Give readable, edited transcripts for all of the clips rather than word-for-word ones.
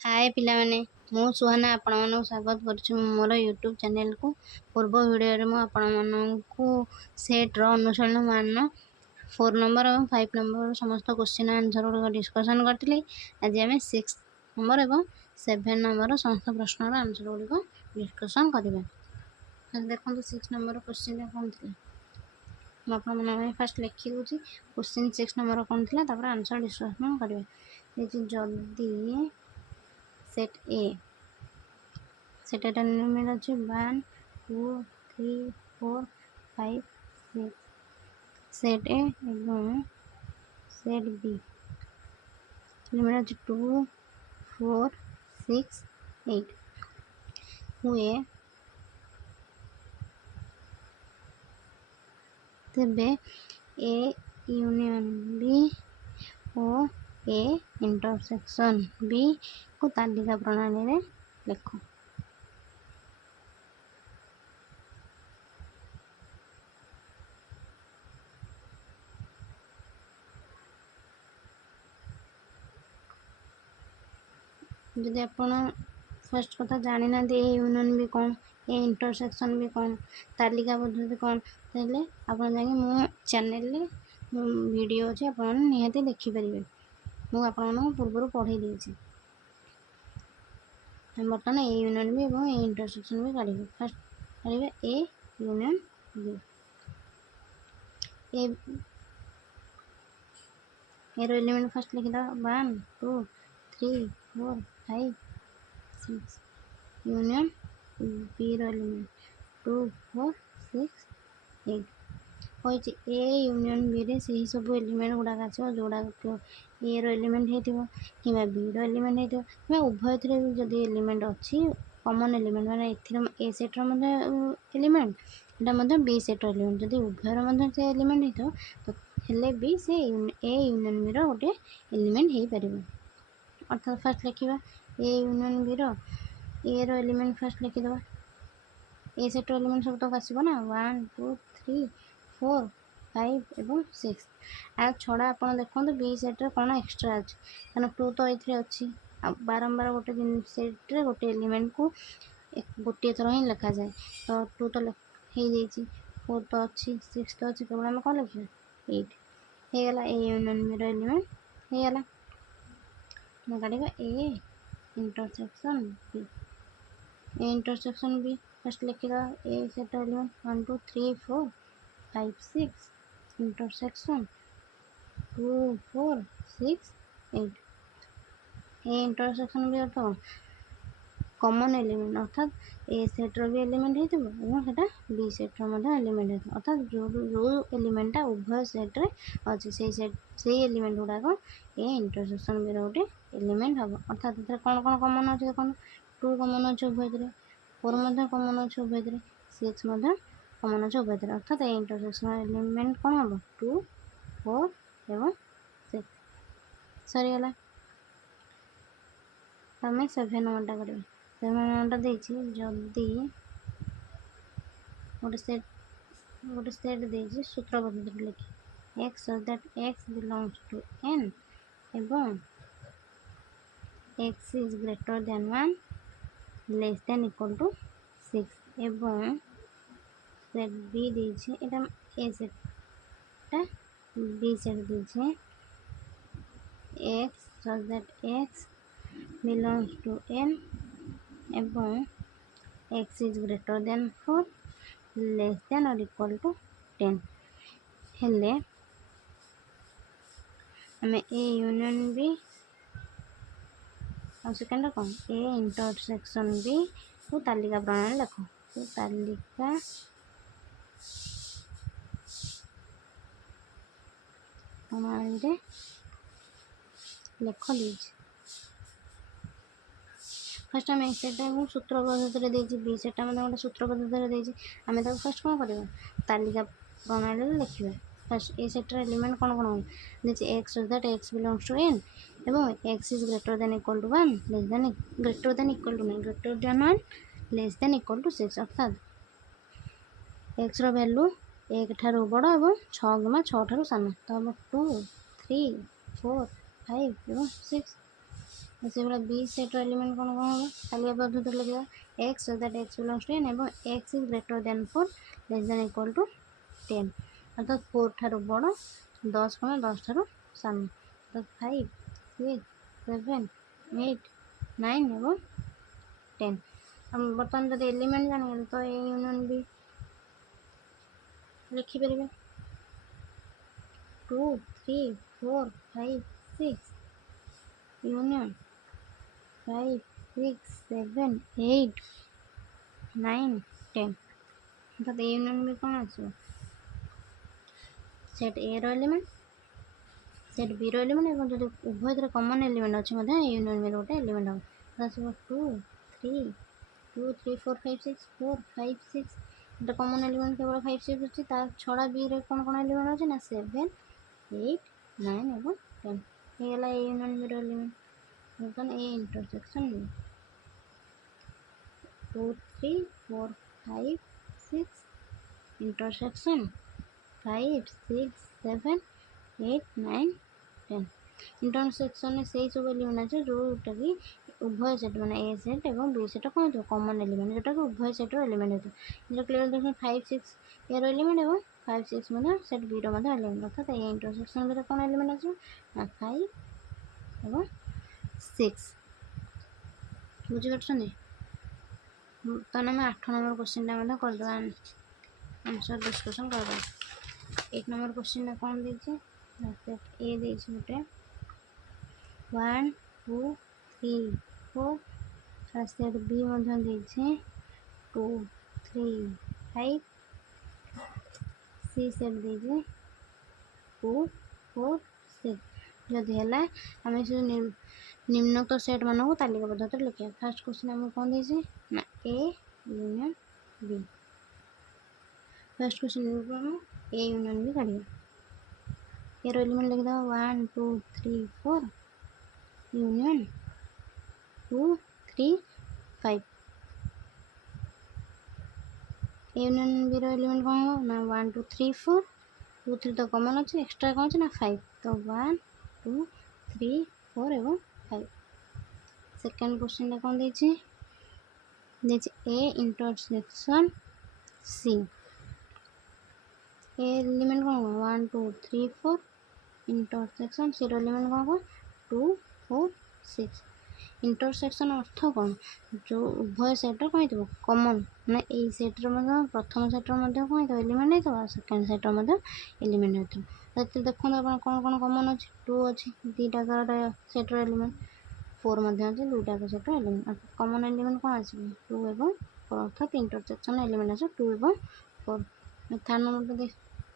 हाय पिलामाने मु सुहाना आपण मानक स्वागत करुछु मोर यूट्यूब चैनल को। पूर्व वीडियो रे मु आपण मानक सेट रो अनुसरण मान 4 नंबर और 5 नंबर समस्त क्वेश्चन आंसर गुड डिस्कशन करथिले। आज हमें 6 नंबर और 7 नंबर समस्त प्रश्न रो आंसर गुड डिस्कशन करबा। देखो 6 नंबर क्वेश्चन कोन थिला मु आपण मानक फर्स्ट लिखि दोची। क्वेश्चन 6 नंबर कोन थिला तापर आंसर डिस्कशन करबा। जे जल्दी सेट ए सेट एटा लिमिट अछि 1 2 3 4 5 6 सेट ए एवं सेट बी लिमिट अछि 2 4 6 8 हुए तेबे ए यूनियन बी और ए इंटरसेक्शन बी को तालिका प्रणाली रे लिखो। जदि आपण फर्स्ट कथा जानी ना ए यूनियन भी कौन ए इंटरसेक्शन भी कौन तालिका पद्धति कौन तेले आपण जाके मो चैनल रे वीडियो अछि आपण निहाती देखि परिबे। मु आपण पूर्व पढ़े देछि। हम बर्तमान ए यूनियन भी और ए इंटरसेक्शन भी काढिबे। फर्स्ट काढिबे ए यूनियन बी ए रो एलिमेंट फर्स्ट लिखि दा 1 2 3 4 5 6 यूनियन बी रो एलिमेंट 2 4 6 8 होइछि। ए यूनियन बी रे सही सब एलिमेंट गुडा आछो जोडा ए रो एलिमेंट हेतिबो किबा बी रो एलिमेंट हेतिबो किबा उभय थरे जदि एलिमेंट अछि कॉमन एलिमेंट माने एथिर ए सेट रो मध्ये एलिमेंट एटा मध्ये बी सेट रो एलिमेंट जदि उभय रो मध्ये से एलिमेंट हेतो तो हेले बी से ए यूनियन बी रो गोटे एलिमेंट हे परिबो। अर्थात फर्स्ट लिखिबा ए यूनियन बी रो ए रो एलिमेंट फर्स्ट लिखि दबा। ए सेट रो एलिमेंट सब तो आसीबो ना 1 2 3 4 5 एवं 6 आ छड़ा आपण देखंतु बी सेट रे कोन एक्स्ट्रा अछि कारण 2 तो एथरे अछि बारंबार गोटे दिन सेट रे गोटे एलिमेंट को गोटे थर ही लिखा जाए तो 2 तो हे जाइछि 4 तो अछि 6 तो अछि केवल हम कोन लिखिबा 8 हे गला ए यूनियन बी रो एलिमेंट हे गला न काढिबा A intersection B A intersection B first लिखिदा A set element 1 2 3 4 5 6 intersection 2 4 6 8 A intersection B तो कॉमन एलिमेंट अर्थात ए सेट रो भी एलिमेंट हेतिबो एवं सेटा बी सेट रो मध्ये एलिमेंट हेतिबो अर्थात जो एलिमेंट ता उभय सेट रे अछि से एलिमेंट गुडा को ए इंटरसेक्शन बी रो गोटे एलिमेंट हबो। अर्थात एथरे कोन कोन कॉमन अछि देखन 2 कॉमन अछि उभय थरे 4 मध्ये कॉमन अछि उभय थरे 6 मध्ये कॉमन अछि उभय थरे अर्थात ए इंटरसेक्शन एलिमेंट कोन हबो 2 4 एवं 6 सरी गला। हमें 7 नंबर टा करिवे 7 नंबर टा देछि जल्दी गोटे सेट देछि सूत्र पद्धति लिखि x so that x belongs to n एवं x is greater than 1 less than equal to 6 एवं सेट b देछि एटा a सेट टा b सेट देछि x so that x belongs to n एवं x is greater than 4 less than or equal to 10 हेले हमें ए union B और second कौन ए intersection B को तालिका प्रणाली लिखो तो तालिका प्रणाली रे लिखो दीजिए। फर्स्ट हमें सेटा को सूत्र पद्धति रे देछि बी सेटा मतलब गोटे सूत्र पद्धति रे देछि हमें तो फर्स्ट कोन करबा तालिका प्रणाली रे लिखिबा। फर्स्ट ए सेट रे एलिमेंट कोन कोन देछि x so that x belongs to n एवं x is greater than equal to 1 less than greater than equal to 9 greater than 1 less than equal to 6 अर्थात x रो value 1 ठारो बड़ एवं 6 गुना 6 ठारो सानो तो हम 2 3 4 5 एवं 6 से भाई बी सेट्र एलिमेंट कौन कौन हम खाली पद्धति लिखा x so that x belongs to N एवं x is greater than 4 less than equal to 10 अर्थात 4 ठारू बड़ 10 कम 10 ठारू सान अर्थात 5 6 7 8 9 एवं 10 हम बर्तमान जब एलिमेंट जान तो ए यूनियन बी लिखिपर 2 3 4 5 6 यूनियन 5 6 7 8 9 10 अर्थात ए यूनियन बी कौन आसो set A element set B element और जो उभय कमन एलिमेंट अच्छे यूनियन बी गोटे एलिमेंट हम आसो 2 3 2 3 4 5 6 4 5 6 এটা কমন এলিমেন্ট কেবল 5 6 আছে তা ছড়া বি রে কোন কোন এলিমেন্ট আছে না 7 8 9 এবং 10 এগুলা এই ইউনিয়ন বি র এলিমেন্ট এখন এই ইন্টারসেকশন 2 3 4 5 6 ইন্টারসেকশন 5 6 7 8 9 10 इंटरसेक्शन से सब एलिमेंट अच्छे जोटा कि उभय सेट माने ए सेट और बी सेट कौन हो कमन एलिमेंट जोटा कि उभय सेट एलिमेंट होता है क्लियर देखो 5 6 यार एलिमेंट और 5 6 सेट बी एलिमेंट अर्थात ये इंटरसेक्शन भी कौन एलिमेंट अच्छे 5 और 6 बुझीपार तो आम 8 नंबर क्वेश्चन करदे आंसर डिस्कसन करदे 1 नंबर क्वेश्चन कौन दीजिए सेट ए दीजिए गोटे 1 2 3 4 सेट बी 2 3 5 सी सेट दीजिए 2 4 6 जदि है आम से निम्नोक्त सेट मानक तालिका पद्धति लिखा फास्ट क्वेश्चन आम कौन दीजिए ना A union B first question आम ए यूनियन बी काढ़ ए एलिमेंट लिखिद 1 2 3 4 यूनियन 2 3 5 यूनियन बी एलिमेंट कौन हो ना 1 2 3 4 2 3 तो कमन अच्छे एक्सट्रा कौन अच्छे ना 5 तो 1 2 3 4 एवं 5 सेकेंड क्वेश्चन कौन दीजिए A intersection C A element कौन हो 1 2 3 4 इंटरसेक्शन सी एलिमेंट कौन हो 2 4 6 इंटरसेक्शन अर्थ कौन जो उभय सेट्र कौन हो कमन ना ये सेट्र प्रथम सेट्र कौन हो एलिमेंट हो सेकेंड सेट्र एलिमेंट हो देखो आप कौन कौन कमन अच्छे 2 अच्छी दुईटाक सेट्र एलिमेंट 4 अच्छे दुईटाक सेट्र एलिमेंट कमन एलिमेंट कौन आस 2 और 4 अर्थात इंटरसेक्शन एलिमेंट आस 2 और 4 थर्ड नंबर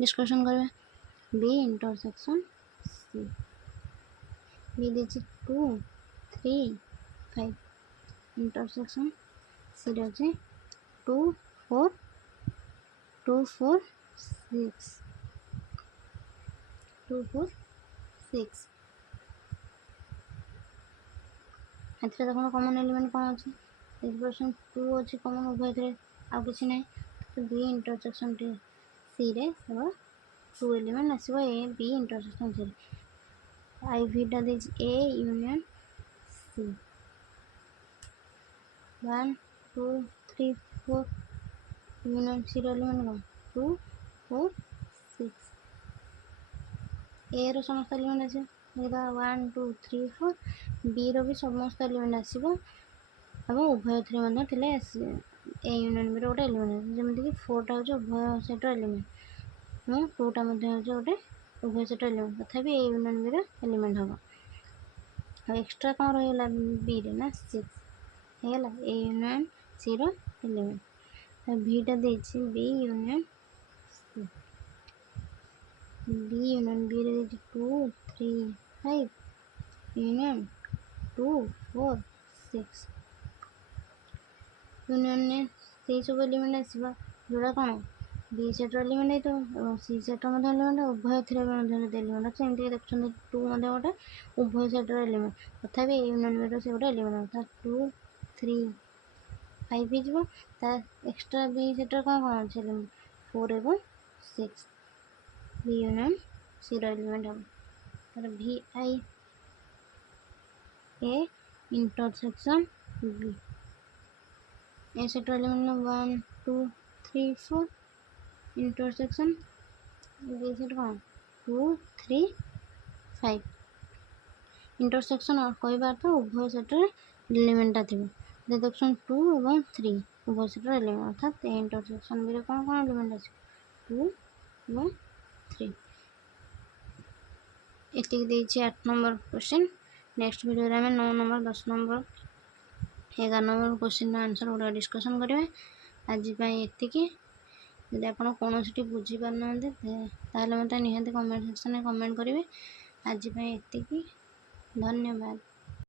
डिस्कसन करवा बी इंटरसेक्शन सी बी दीजिए 2 3 5 इंटरसेक्शन सी अच्छे 2 4 2 4 6 2 4 6 एथरे देखो कमन एलिमेंट कौन अच्छे 2 अच्छे कमन उभय आउ कि ना तो बी इंटरसेक्शन सी रे 2 एलिमेंट आसो ए बी इंटरसेक्शन सी आई भिटा दे A union C 1 2 3 4 union C element कौन 2 4 6 ए रो समस्त एलिमेंट आस 1 2 3 4 बी रो भी समस्त एलिमेंट आसो उभय थे ए यूनियन बी गोटे एलिमेंट जमीक 4टा हूँ उभय सेट्र एलिमेंट और 2टा गोटे उभय सेट्र एलिमेंट तथापि ए यूनियन बी एलिमेंट हम एक्सट्रा कौन रहा बी रे ना 6 है ए यूनियन सी रो एलिमेंट भिटा देछि B union C B union B रे 2 3 5 यूनियन 2 4 6 यूनियन ने से सब एलिमेंट आसवा जोड़ा कौन बी सेट्र एलिमेंट हो सी सेट्र एलिमेंट उभय थे एलिमेंट अच्छे एमती देखते 2 गोटे उभय सेट्र एलिमेंट तथापि यूनियन बी से गोटे एलिमेंट अर्थात 2 3 5 हो एक्सट्रा बी सेट्र कौन कौन अच्छे एलिमेंट 4 और 6 बी यूनियन सी एलिमेंट हम भी आई A intersection B. A set element 1 2 3 4 intersection B set कौन 2 3 5 इंटरसेक्शन और कोई बात तो उभय सेटर एलिमेंटा थी देखुन 2 और 3 उभय सेटर एलिमेंट अर्थात ए इंटरसेक्शन बी कौन कौन एलिमेंट अच्छे 2 और 3 एति देछि 8 नंबर क्वेश्चन। नेक्स्ट वीडियो रे हमें 9 number 10 number 11 number question answer गुड़ा डिस्कसन करेंगे। आज एतिकी जदि आप कौन बुझी पारना ताहले मत निहाती कमेंट सेक्शन में कमेंट करेंगे। आज एतिकी धन्यवाद।